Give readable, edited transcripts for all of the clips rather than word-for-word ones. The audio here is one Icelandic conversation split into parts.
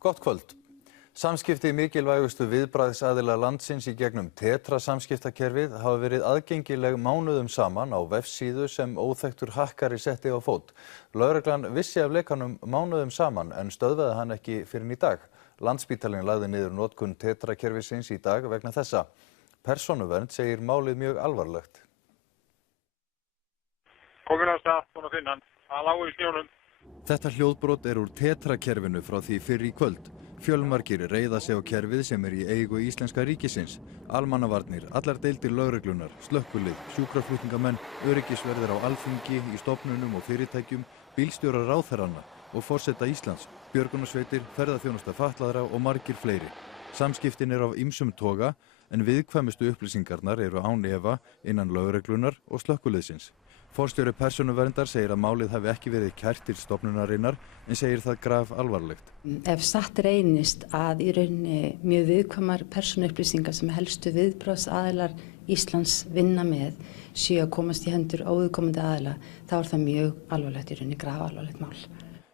Gott kvöld. Samskipti mikilvægustu viðbragðsaðila landsins í gegnum Tetra samskiptakerfið hafa verið aðgengileg mánuðum saman á vefsíðu sem óþekktur hakkari setti á fót. Lögreglan vissi af lekanum mánuðum saman en stöðvaði hann ekki fyrr en í dag. Landspítalinn lagði niður notkun Tetra kerfisins í dag vegna þessa. Persónuvernd segir málið mjög alvarlegt. Komin á stað, búin að finna hann. Hann lá í snjónum. Þetta hljóðbrot úr Tetra kerfinu frá því fyrr í kvöld. Fjölmargir reiða sig á kerfið sem í eigu íslenska ríkisins. Almannavarnir, allar deildir lögreglunar, slökkvilið, sjúkraflutningamenn, öryggisverðir á Alþingi, í stofnunum og fyrirtækjum, bílstjórar ráðherranna og forseta Íslands, björgunarsveitir, ferðaþjónusta fatlaðra og margir fleiri. Samskiptin af ýmsum toga en viðkvæmustu upplýsingarnar eru án efa innan lögreglunar og slökkviliðsins. Forstjóri Persónuverndar segir að málið hafi ekki verið kært til stofnunarinnar en segir það graf alvarlegt. Ef satt reynist að í rauninni mjög viðkvæmar persónuupplýsingar sem helstu viðbragðsaðilar Íslands vinna með séu að komast í hendur óviðkomandi aðila, þá er það mjög alvarlegt, í rauninni graf alvarlegt mál.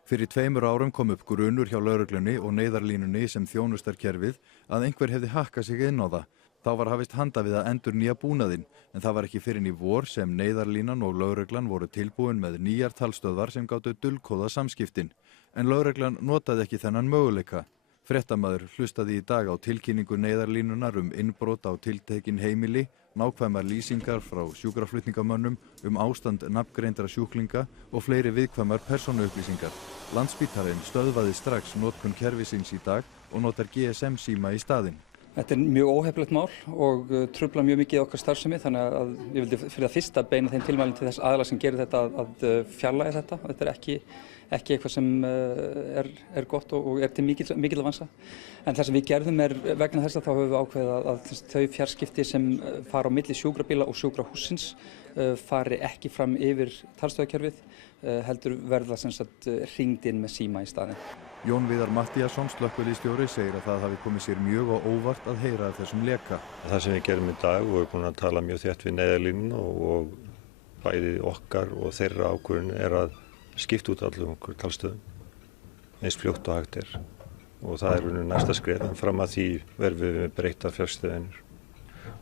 Fyrir 2 árum kom upp grunur hjá lögreglunni og neyðarlínunni sem þjónustar kerfið að einhver hefði hakkað sig inn á það. Þá var hafist handa við að endurnýja búnaðinn, en það var ekki fyrr en í vor sem neyðarlínan og lögreglan voru tilbúin með nýjar talstöðvar sem gátu dulkóða samskiptin. En lögreglan notaði ekki þennan möguleika. Fréttamaður hlustaði í dag á tilkynningu neyðarlínunar innbrot á tiltekin heimili, nákvæmar lýsingar frá sjúkraflutningamönnum ástand nafngreindra sjúklinga og fleiri viðkvæmar persónuupplýsingar. Landspítalinn stöðvaði strax notkun kerfisins í dag og notar GSM síma í staðinn. Þetta mjög óheppilegt mál og truflar mjög mikið okkar starfsemi, þannig að ég vildi fyrir það fyrsta beina þeim tilmælum til þess aðila sem gerir þetta að fjarlægja þetta. Þetta ekki eitthvað sem er gott og til mikil vansa. En það sem við gerðum vegna þess að þá höfum við ákveðið að þau fjarskipti sem fara á milli sjúkrabíla og sjúkrahússins fari ekki fram yfir talstöðvakerfið, heldur verða hringd inn með síma í staðinn. Jón Viðar Matthíasson, slökkviliðsstjóri, segir að það hafi komið sér mjög á óvart að heyra af þessum leka. Það sem við gerum í dag, og við erum búin að tala mjög þétt við neyðarlínuna og bæði okkar og þeirra ákvörðun að skipta út allum okkur talstöðum eins fljótt og hægt er. Og það er næsta skref, en fram að því verðum við með breyttar fjarstöðvenjur.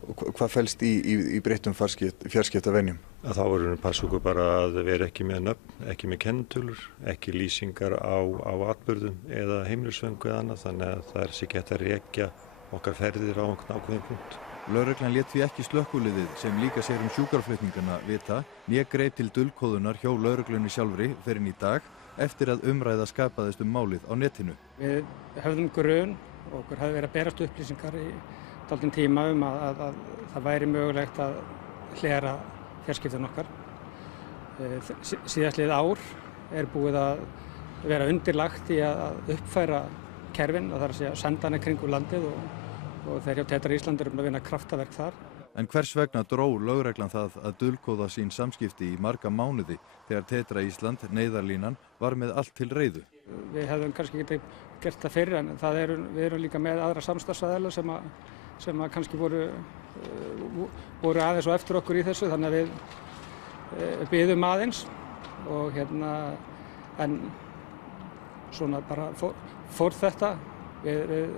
Hvað felst í breyttum fjarskiptavenjum? Þá verðum við að passa okkur bara að vera ekki með nöfn, ekki með kennitölur, ekki lýsingar á atburðum eða heimilisföngu eða annað, þannig að það er ekki hægt að rekja okkar ferðir á einhvern ákveðinn punkt. Lögreglan lét því ekki slökkviliðið sem líka sér sjúkraflutningana vita, né greip til dulkóðunar hjá lögreglunni sjálfri fyrr en í dag eftir að umræða skapaðist málið á netinu. Við höfðum grun og okkur hafði verið að berast upplýsingar í dálítinn tíma að það væri mögulegt að hlera fjarskiptin okkar. Síðastliðið ár búið að vera undirlagt í að uppfæra kerfin, og það er að segja senda hana kringum landið og þeir hjá Tetra Ísland að vinna kraftaverk þar. En hvers vegna dró lögreglan það að dulkóða sín samskipti í marga mánuði þegar Tetra Ísland, neyðarlínan, var með allt til reiðu? Við hefðum kannski ekki gert það fyrr, en við erum líka með aðra samstarfsaðila sem kannski voru aðeins og eftir okkur í þessu, þannig að við biðum aðeins og en svona bara fór þetta. Við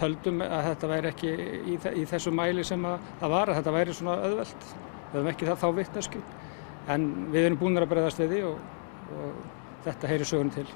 töldum að þetta væri ekki í þessu mæli sem það var, að þetta væri svona auðvelt. Við höfum ekki þá vitneskju, en við erum búnir að bregðast við því og þetta heyrir sögunni til.